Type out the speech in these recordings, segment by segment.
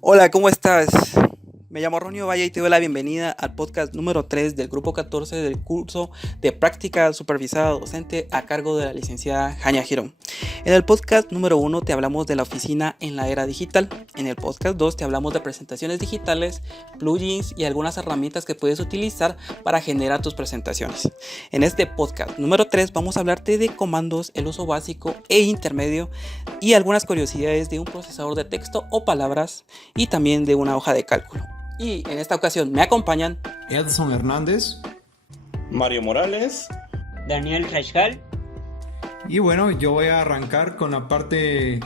Hola, ¿cómo estás? Me llamo Ronio Valle y te doy la bienvenida al podcast número 3 del grupo 14 del curso de práctica supervisada docente a cargo de la licenciada Jania Girón. En el podcast número 1 te hablamos de la oficina en la era digital. En el podcast 2 te hablamos de presentaciones digitales, plugins y algunas herramientas que puedes utilizar para generar tus presentaciones. En este podcast número 3 vamos a hablarte de comandos, el uso básico e intermedio y algunas curiosidades de un procesador de texto o palabras y también de una hoja de cálculo. Y en esta ocasión me acompañan Edson Hernández, Mario Morales, Daniel Rajal. y bueno, yo voy a arrancar con la parte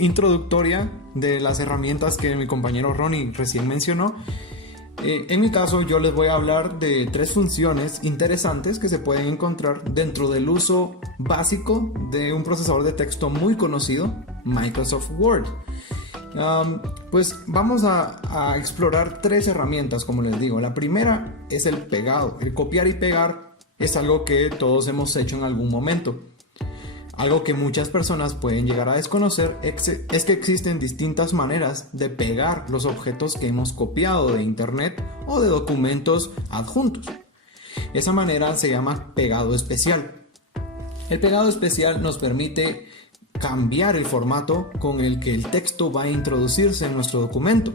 introductoria de las herramientas que mi compañero Ronnie recién mencionó. En mi caso yo les voy a hablar de 3 funciones interesantes que se pueden encontrar dentro del uso básico de un procesador de texto muy conocido, Microsoft Word. Pues vamos a explorar 3 herramientas, como les digo. La primera es el pegado. El copiar y pegar es algo que todos hemos hecho en algún momento. Algo que muchas personas pueden llegar a desconocer es que existen distintas maneras de pegar los objetos que hemos copiado de internet o de documentos adjuntos. Esa manera se llama pegado especial. El pegado especial nos permite cambiar el formato con el que el texto va a introducirse en nuestro documento.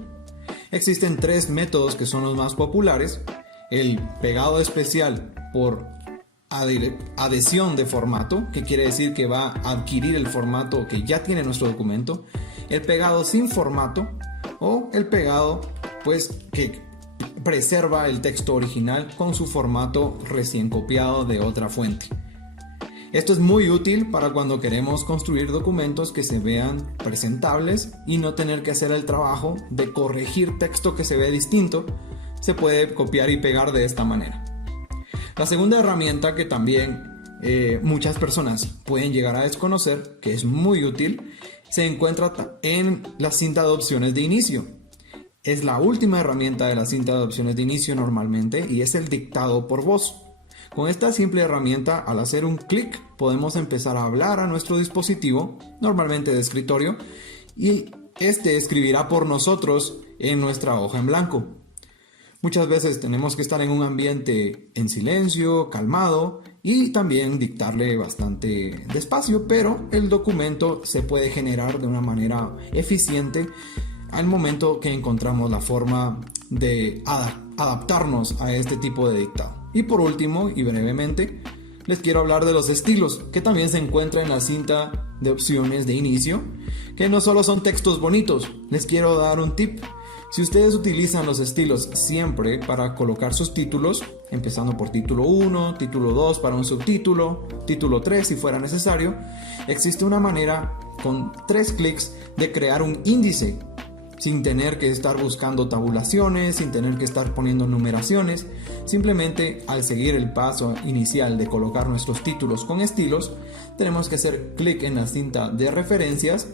Existen 3 métodos que son los más populares: el pegado especial por adhesión de formato, que quiere decir que va a adquirir el formato que ya tiene nuestro documento; el pegado sin formato, o el pegado que preserva el texto original con su formato recién copiado de otra fuente. Esto es muy útil para cuando queremos construir documentos que se vean presentables y no tener que hacer el trabajo de corregir texto que se ve distinto. Se puede copiar y pegar de esta manera. La segunda herramienta que también muchas personas pueden llegar a desconocer, que es muy útil, se encuentra en la cinta de opciones de inicio. Es la última herramienta de la cinta de opciones de inicio normalmente, y es el dictado por voz. Con esta simple herramienta, al hacer un clic, podemos empezar a hablar a nuestro dispositivo, normalmente de escritorio, y este escribirá por nosotros en nuestra hoja en blanco. Muchas veces tenemos que estar en un ambiente en silencio, calmado, y también dictarle bastante despacio, pero el documento se puede generar de una manera eficiente al momento que encontramos la forma de adaptarnos a este tipo de dictado. Y por último, y brevemente, les quiero hablar de los estilos, que también se encuentra en la cinta de opciones de inicio, que no solo son textos bonitos. Les quiero dar un tip. Si ustedes utilizan los estilos siempre para colocar sus títulos, empezando por título 1, título 2 para un subtítulo, título 3 si fuera necesario, existe una manera con 3 clics de crear un índice, sin tener que estar buscando tabulaciones, sin tener que estar poniendo numeraciones. Simplemente al seguir el paso inicial de colocar nuestros títulos con estilos, tenemos que hacer clic en la cinta de referencias,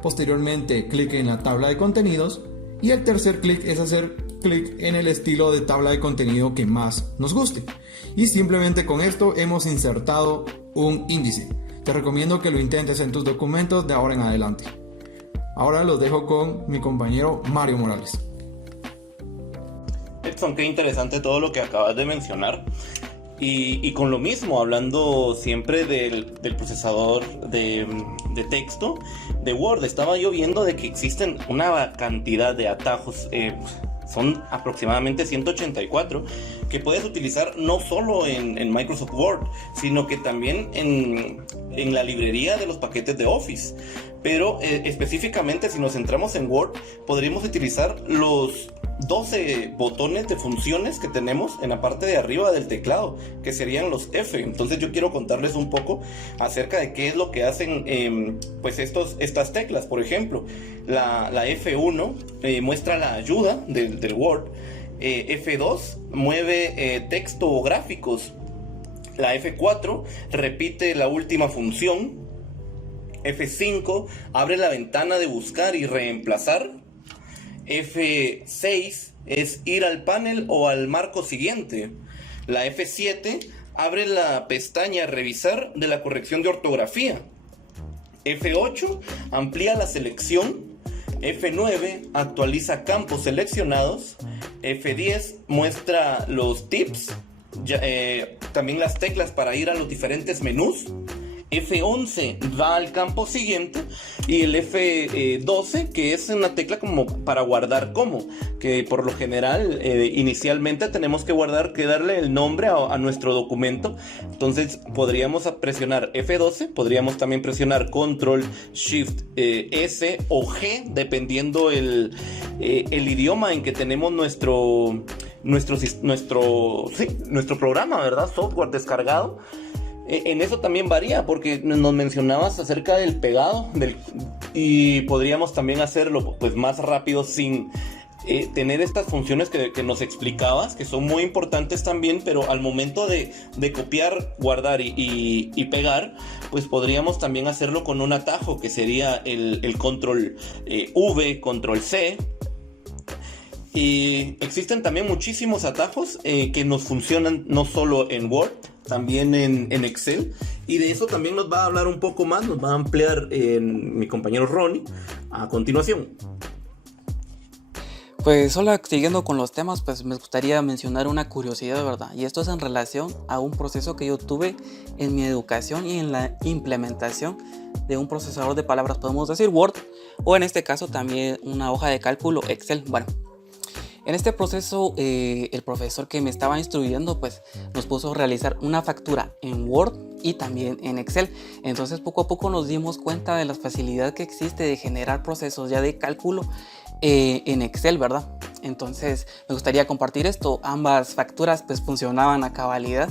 posteriormente clic en la tabla de contenidos, y el tercer clic es hacer clic en el estilo de tabla de contenido que más nos guste. Y simplemente con esto hemos insertado un índice. Te recomiendo que lo intentes en tus documentos de ahora en adelante. Ahora los dejo con mi compañero Mario Morales. Edson, qué interesante todo lo que acabas de mencionar. Y con lo mismo, hablando siempre del procesador de texto de Word, estaba yo viendo de que existen una cantidad de atajos, son aproximadamente 184, que puedes utilizar no solo en Microsoft Word, sino que también en la librería de los paquetes de Office. Pero específicamente, si nos centramos en Word, podríamos utilizar los 12 botones de funciones que tenemos en la parte de arriba del teclado, que serían los F. Entonces yo quiero contarles un poco acerca de qué es lo que hacen estas teclas. Por ejemplo, la F1 muestra la ayuda del Word. F2 mueve texto o gráficos. La F4 repite la última función. F5 abre la ventana de buscar y reemplazar. F6 es ir al panel o al marco siguiente. La F7 abre la pestaña revisar de la corrección de ortografía. F8 amplía la selección F9 actualiza campos seleccionados. F10 muestra los tips, también las teclas para ir a los diferentes menús. F11 va al campo siguiente, y el F12, que es una tecla como para guardar como, que por lo general inicialmente tenemos que darle el nombre a nuestro documento. Entonces podríamos presionar F12, podríamos también presionar Control Shift S o G, dependiendo el idioma en que tenemos nuestro programa, ¿verdad? Software descargado. En eso también varía, porque nos mencionabas acerca del pegado, y podríamos también hacerlo pues más rápido sin tener estas funciones que nos explicabas, que son muy importantes también, pero al momento de copiar, guardar y pegar, pues podríamos también hacerlo con un atajo, que sería el control V, control C. Y existen también muchísimos atajos que nos funcionan no solo en Word, también en Excel, y de eso también nos va a hablar un poco más, nos va a ampliar mi compañero Ronnie a continuación. Pues hola, siguiendo con los temas, pues me gustaría mencionar una curiosidad, ¿verdad? Y esto es en relación a un proceso que yo tuve en mi educación y en la implementación de un procesador de palabras, podemos decir Word, o en este caso también una hoja de cálculo Excel. Bueno, en este proceso el profesor que me estaba instruyendo pues nos puso a realizar una factura en Word y también en Excel. Entonces poco a poco nos dimos cuenta de la facilidad que existe de generar procesos ya de cálculo en Excel, ¿verdad? Entonces me gustaría compartir esto. Ambas facturas pues funcionaban a cabalidad,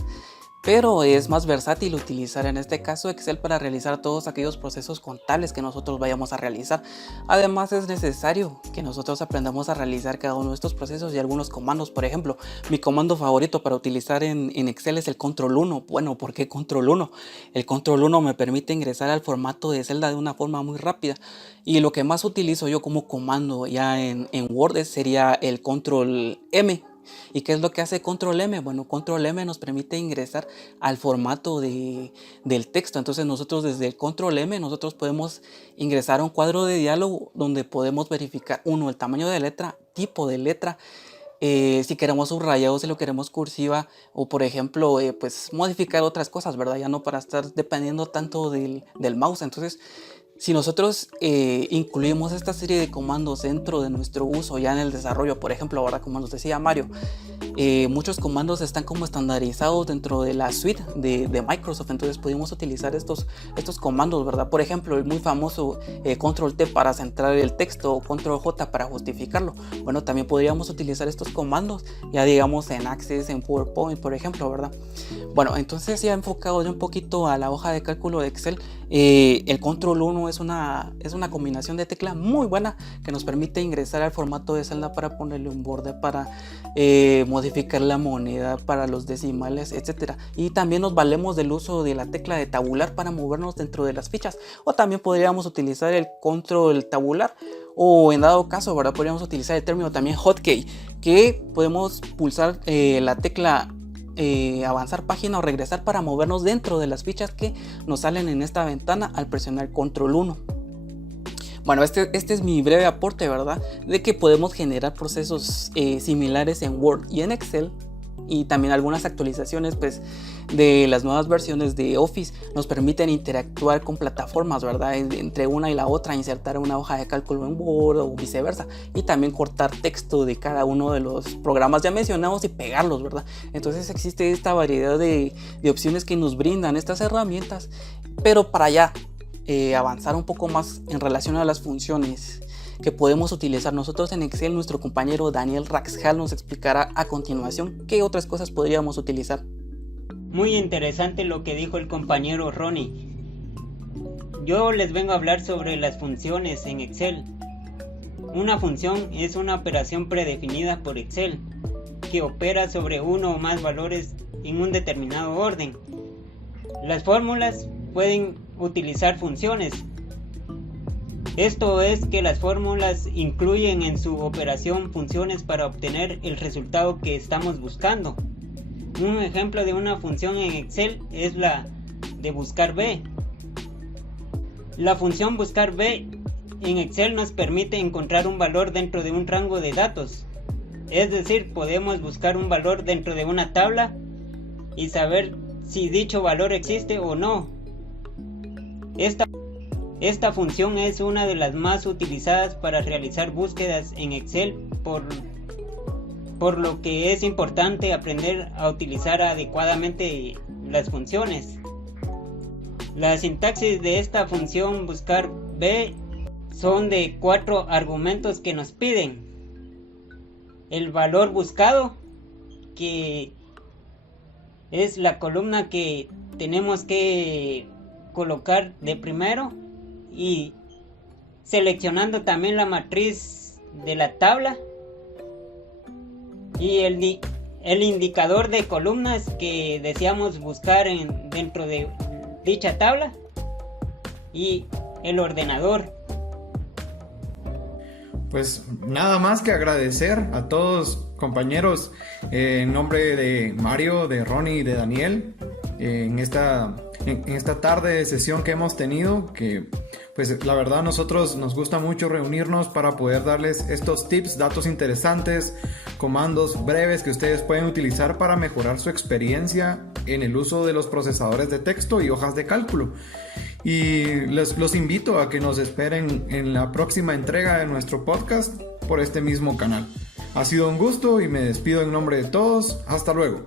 pero es más versátil utilizar en este caso Excel para realizar todos aquellos procesos contables que nosotros vayamos a realizar. Además es necesario que nosotros aprendamos a realizar cada uno de estos procesos y algunos comandos. Por ejemplo, mi comando favorito para utilizar en Excel es el control 1. Bueno, ¿por qué control 1? El control 1 me permite ingresar al formato de celda de una forma muy rápida, y lo que más utilizo yo como comando ya en Word sería el control M. ¿Y qué es lo que hace control M? Bueno, control M nos permite ingresar al formato del texto. Entonces nosotros desde el control M nosotros podemos ingresar a un cuadro de diálogo donde podemos verificar, uno, el tamaño de letra, tipo de letra, si queremos subrayado, si lo queremos cursiva, o por ejemplo pues modificar otras cosas, ¿verdad? Ya no para estar dependiendo tanto del mouse. Entonces si nosotros incluimos esta serie de comandos dentro de nuestro uso ya en el desarrollo, por ejemplo, ahora como nos decía Mario, muchos comandos están como estandarizados dentro de la suite de Microsoft. Entonces podemos utilizar estos comandos, ¿verdad? Por ejemplo, el muy famoso control T para centrar el texto o control J para justificarlo. Bueno, también podríamos utilizar estos comandos ya digamos en Access, en PowerPoint, por ejemplo, ¿verdad? Bueno, entonces ya enfocado ya un poquito a la hoja de cálculo de Excel, el control 1 es una combinación de tecla muy buena que nos permite ingresar al formato de celda para ponerle un borde, para modificar la moneda, para los decimales, etcétera. Y también nos valemos del uso de la tecla de tabular para movernos dentro de las fichas, o también podríamos utilizar el control tabular, o en dado caso, ¿verdad? Podríamos utilizar el término también hotkey, que podemos pulsar la tecla avanzar página o regresar para movernos dentro de las fichas que nos salen en esta ventana al presionar control 1. Bueno, este es mi breve aporte, ¿verdad? De que podemos generar procesos similares en Word y en Excel, y también algunas actualizaciones pues de las nuevas versiones de Office nos permiten interactuar con plataformas, ¿verdad? Entre una y la otra, insertar una hoja de cálculo en Word o viceversa, y también cortar texto de cada uno de los programas ya mencionados y pegarlos, ¿verdad? Entonces existe esta variedad de opciones que nos brindan estas herramientas, pero para ya avanzar un poco más en relación a las funciones que podemos utilizar nosotros en Excel, nuestro compañero Daniel Raxhal nos explicará a continuación qué otras cosas podríamos utilizar. Muy interesante lo que dijo el compañero Ronnie. Yo les vengo a hablar sobre las funciones en Excel. Una función es una operación predefinida por Excel que opera sobre uno o más valores en un determinado orden. Las fórmulas pueden utilizar funciones. Esto es que las fórmulas incluyen en su operación funciones para obtener el resultado que estamos buscando. Un ejemplo de una función en Excel es la de buscar B. La función buscar B en Excel nos permite encontrar un valor dentro de un rango de datos. Es decir, podemos buscar un valor dentro de una tabla y saber si dicho valor existe o no. Esta función es una de las más utilizadas para realizar búsquedas en Excel, por lo que es importante aprender a utilizar adecuadamente las funciones. La sintaxis de esta función buscar B son de 4 argumentos que nos piden. El valor buscado, que es la columna que tenemos que colocar de primero, y seleccionando también la matriz de la tabla, y el indicador de columnas que deseamos buscar dentro de dicha tabla, y el ordenador. Pues nada más que agradecer a todos compañeros en nombre de Mario, de Ronnie y de Daniel en esta tarde de sesión que hemos tenido, que pues la verdad a nosotros nos gusta mucho reunirnos para poder darles estos tips, datos interesantes, comandos breves que ustedes pueden utilizar para mejorar su experiencia en el uso de los procesadores de texto y hojas de cálculo. Y los invito a que nos esperen en la próxima entrega de nuestro podcast por este mismo canal. Ha sido un gusto y me despido en nombre de todos. Hasta luego.